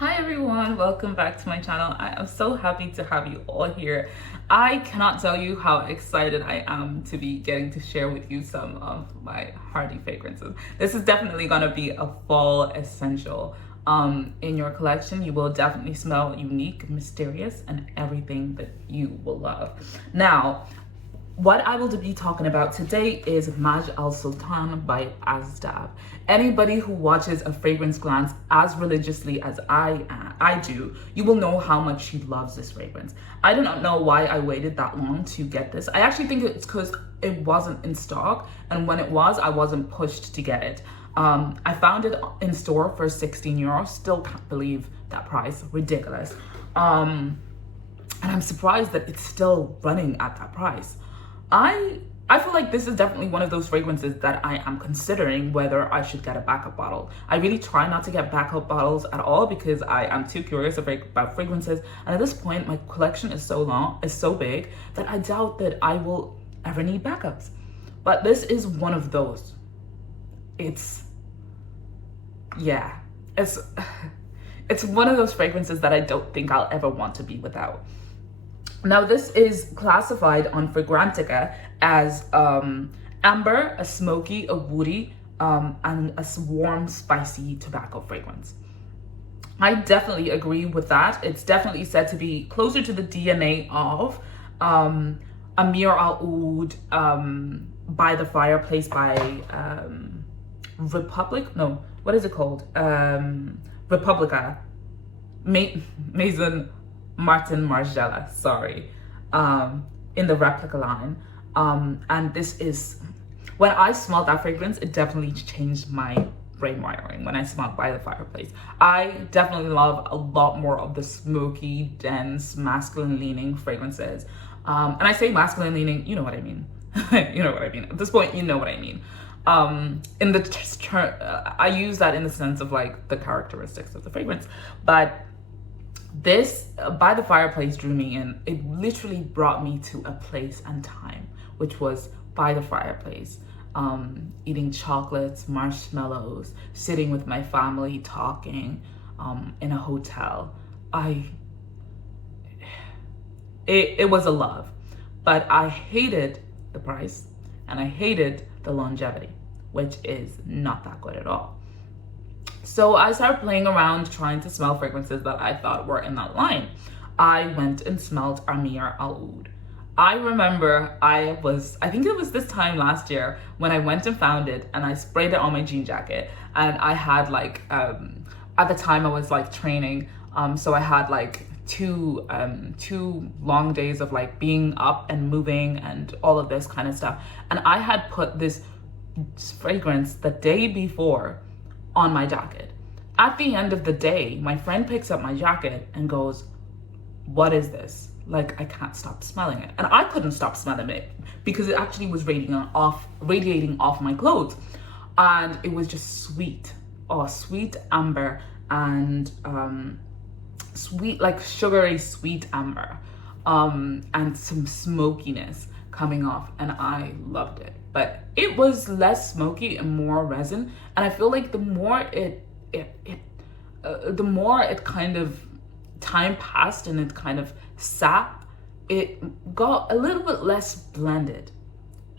Hi everyone, welcome back to my channel. I am so happy to have you all here. I cannot tell you how excited I am to be getting to share with you some of my hardy fragrances. This is definitely gonna be a fall essential. In your collection, you will definitely smell unique, mysterious, and everything that you will love. Now, what I will be talking about today is Majd Al Sultan by Asdaaf. Anybody who watches a fragrance glance as religiously as I do, you will know how much she loves this fragrance. I do not know why I waited that long to get this. I actually think it's because it wasn't in stock, and when it was, I wasn't pushed to get it. I found it in store for 16 euros. Still can't believe that price. Ridiculous. And I'm surprised that it's still running at that price. I feel like this is definitely one of those fragrances that I am considering whether I should get a backup bottle. I really try not to get backup bottles at all because I am too curious about fragrances. And at this point, my collection is so big that I doubt that I will ever need backups. But this is one of those. It's one of those fragrances that I don't think I'll ever want to be without. Now, this is classified on Fragrantica as amber, a smoky, a woody, and a warm, spicy tobacco fragrance. I definitely agree with that. It's definitely said to be closer to the DNA of Amir Al by the Fireplace by Republica. Maison Martin Margiela, in the replica line. And this is, when I smelled that fragrance, it definitely changed my brain wiring when I smelled By the Fireplace. I definitely love a lot more of the smoky, dense, masculine leaning fragrances. And I say masculine leaning, you know what I mean. You know what I mean. At this point, you know what I mean. I use that in the sense of like the characteristics of the fragrance, but this By the Fireplace drew me in. It literally brought me to a place and time, which was by the fireplace, eating chocolates, marshmallows, sitting with my family, talking, in a hotel. It was a love, but I hated the price and I hated the longevity, which is not that good at all. So I started playing around trying to smell fragrances that I thought were in that line. I went and smelled Amir Al. I remember I think it was this time last year when I went and found it and I sprayed it on my jean jacket, and I had like, at the time I was like training, so I had like two long days of like being up and moving and all of this kind of stuff. And I had put this fragrance the day before on my jacket. At the end of the day, my friend picks up my jacket and goes, "What is this? Like, I can't stop smelling it." And I couldn't stop smelling it because it actually was radiating off my clothes. And it was just sweet. Oh, sweet amber and sweet, like sugary sweet amber. And some smokiness coming off, and I loved it. But it was less smoky and more resin, and I feel like the more it kind of time passed and it kind of sat, it got a little bit less blended,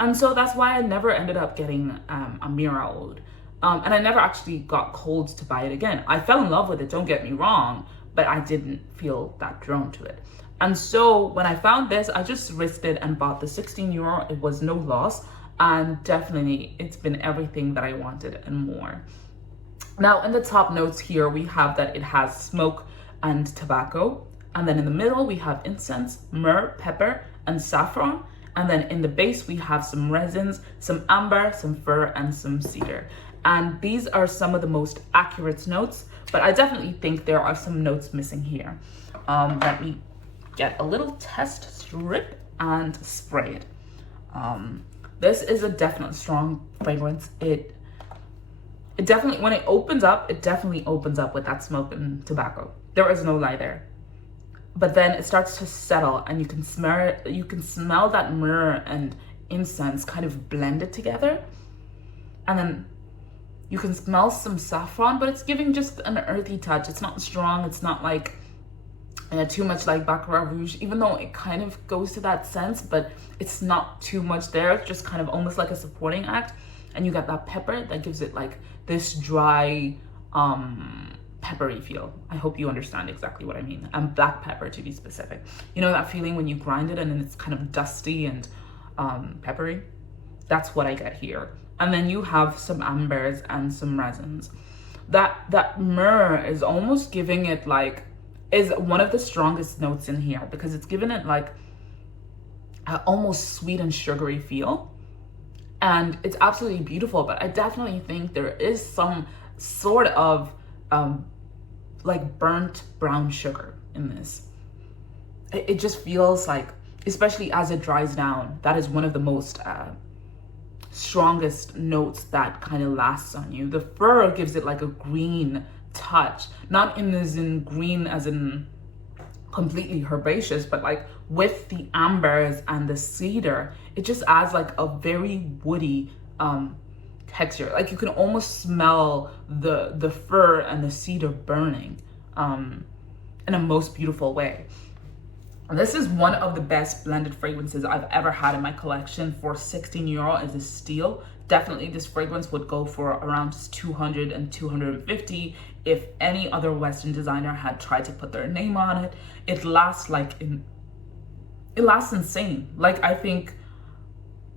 and so that's why I never ended up getting Amir Al. And I never actually got cold to buy it again. I fell in love with it, don't get me wrong, but I didn't feel that drawn to it. And so when I found this, I just risked it and bought the 16 euro. It was no loss. And definitely, it's been everything that I wanted and more. Now, in the top notes here, we have that it has smoke and tobacco. And then in the middle, we have incense, myrrh, pepper, and saffron. And then in the base, we have some resins, some amber, some fir, and some cedar. And these are some of the most accurate notes, but I definitely think there are some notes missing here. Let me get a little test strip and spray it. This is a definite strong fragrance. It definitely, when it opens up, it definitely opens up with that smoke and tobacco. There is no lie there. But then it starts to settle, and you can smell that myrrh and incense kind of blended together. And then You can smell some saffron, but it's giving just an earthy touch. It's not strong. It's not like too much like Baccarat Rouge, even though it kind of goes to that sense, but it's not too much there. It's just kind of almost like a supporting act. And you got that pepper that gives it like this dry, peppery feel. I hope you understand exactly what I mean. And black pepper, to be specific. You know that feeling when you grind it and then it's kind of dusty and peppery? That's what I get here. And then you have some ambers and some resins. That myrrh is almost giving it like, is one of the strongest notes in here, because it's giving it like an almost sweet and sugary feel. And it's absolutely beautiful, but I definitely think there is some sort of like burnt brown sugar in this. It just feels like, especially as it dries down, that is one of the most strongest notes that kind of lasts on you. The fir gives it like a green touch, not in green as in completely herbaceous, but like with the ambers and the cedar, it just adds like a very woody texture. Like you can almost smell the fir and the cedar burning in a most beautiful way. This is one of the best blended fragrances I've ever had in my collection for €16 as a steal. Definitely this fragrance would go for around 200 and 250 if any other Western designer had tried to put their name on it. It lasts insane. Like I think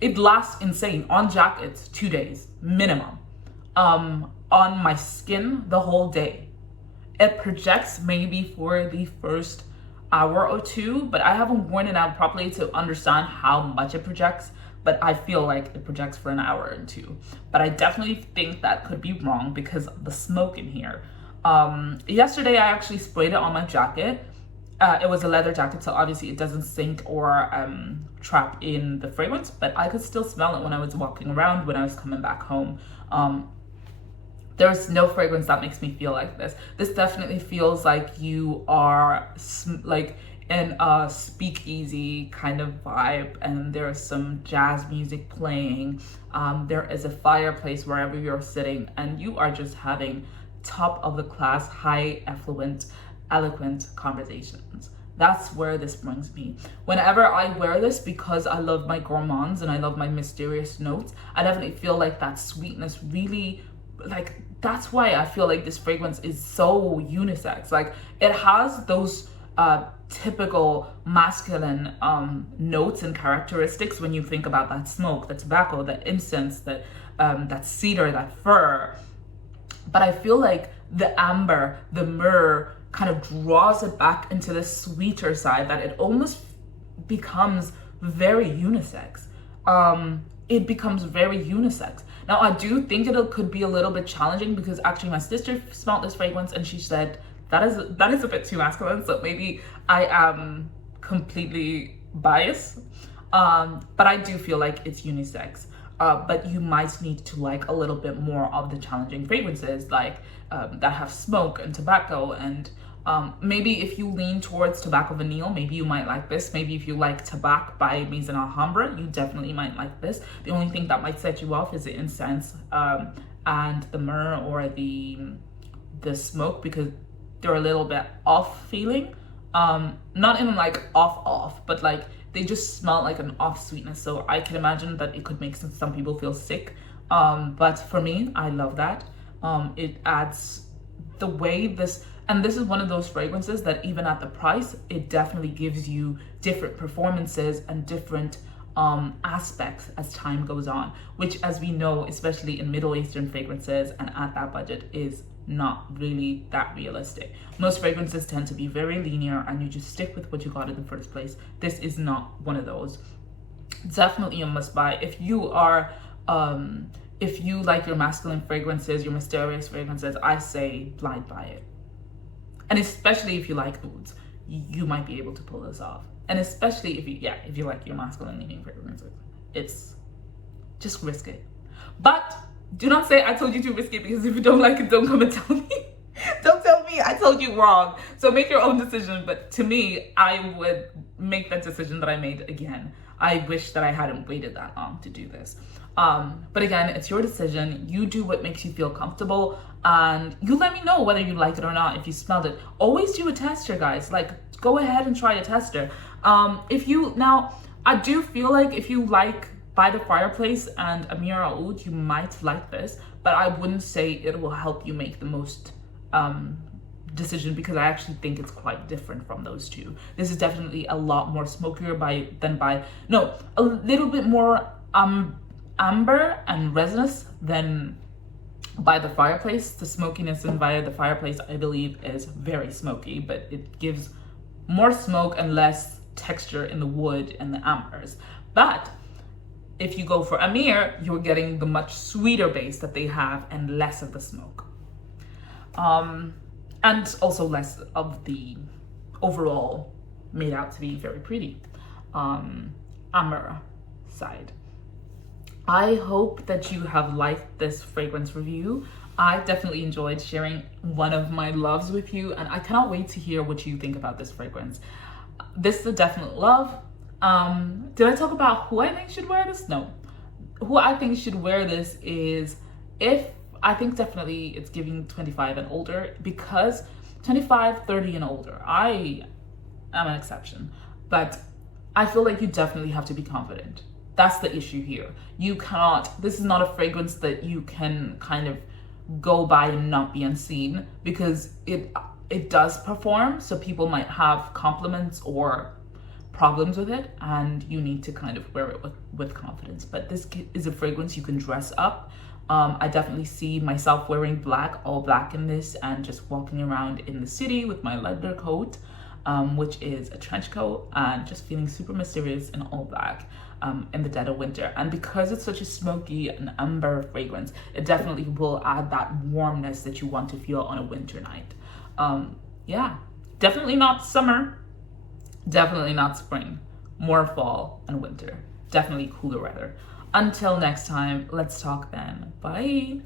it lasts insane on jackets 2 days minimum. On my skin the whole day. It projects maybe for the first hour or two, but I haven't worn it out properly to understand how much it projects, but I feel like it projects for an hour or two. But I definitely think that could be wrong because of the smoke in here. Yesterday I actually sprayed it on my jacket. It was a leather jacket, so obviously it doesn't sink or trap in the fragrance, but I could still smell it when I was walking around, when I was coming back home. There's no fragrance that makes me feel like this. This definitely feels like you are like in a speakeasy kind of vibe, and there's some jazz music playing. There is a fireplace wherever you're sitting, and you are just having top of the class, high affluent, eloquent conversations. That's where this brings me. Whenever I wear this, because I love my gourmands and I love my mysterious notes, I definitely feel like that sweetness really, like, that's why I feel like this fragrance is so unisex. Like it has those typical masculine notes and characteristics when you think about that smoke, that tobacco, that incense, that cedar, that fir. But I feel like the amber, the myrrh kind of draws it back into the sweeter side, that it almost becomes very unisex. It becomes very unisex. Now, I do think it could be a little bit challenging because actually my sister smelled this fragrance and she said, that is a bit too masculine, so maybe I am completely biased. But I do feel like it's unisex. But you might need to like a little bit more of the challenging fragrances, like that have smoke and tobacco, and maybe if you lean towards Tobacco Vanille, maybe you might like this. Maybe if you like Tabac by Maison Alhambra, you definitely might like this. The only thing that might set you off is the incense and the myrrh or the smoke, because they're a little bit off feeling. Not in like off, but like they just smell like an off sweetness. So I can imagine that it could make some people feel sick. But for me, I love that. It adds the way this, and this is one of those fragrances that even at the price, it definitely gives you different performances and different aspects as time goes on, which, as we know, especially in Middle Eastern fragrances and at that budget, is not really that realistic. Most fragrances tend to be very linear and you just stick with what you got in the first place. This is not one of those. Definitely a must buy. If you are if you like your masculine fragrances, your mysterious fragrances, I say blind buy it. And especially if you like moods, you might be able to pull this off. And especially if you like your masculine leaning fragrances, it's just risk it. But do not say I told you to risk it, because if you don't like it, don't come and tell me. Don't tell me I told you wrong. So make your own decision. But to me, I would make that decision that I made again. I wish that I hadn't waited that long to do this. But again, it's your decision. You do what makes you feel comfortable, and you let me know whether you like it or not if you smelled it. Always do a tester, guys. Like, go ahead and try a tester. I do feel like if you like By the Fireplace and Amir Al Oud, you might like this, but I wouldn't say it will help you make the most decision, because I actually think it's quite different from those two. This is definitely a lot more smokier a little bit more amber and resinous than By the Fireplace. The smokiness in By the Fireplace, I believe, is very smoky, but it gives more smoke and less texture in the wood and the ambers. But if you go for Amir, you're getting the much sweeter base that they have and less of the smoke. And also less of the overall made out to be very pretty amber side. I hope that you have liked this fragrance review. I definitely enjoyed sharing one of my loves with you, and I cannot wait to hear what you think about this fragrance. This is a definite love. Did I talk about who I think should wear this? No. Who I think should wear this is, I think definitely it's giving 25 and older, because 25, 30 and older, I am an exception. But I feel like you definitely have to be confident. That's the issue here. This is not a fragrance that you can kind of go by and not be unseen, because it does perform, so people might have compliments or problems with it, and you need to kind of wear it with confidence. But this is a fragrance you can dress up. I definitely see myself wearing all black in this, and just walking around in the city with my leather coat, which is a trench coat, and just feeling super mysterious in all black in the dead of winter. And because it's such a smoky and amber fragrance, it definitely will add that warmness that you want to feel on a winter night. Yeah, definitely not summer, definitely not spring, more fall and winter, definitely cooler weather. Until next time, let's talk then. Bye.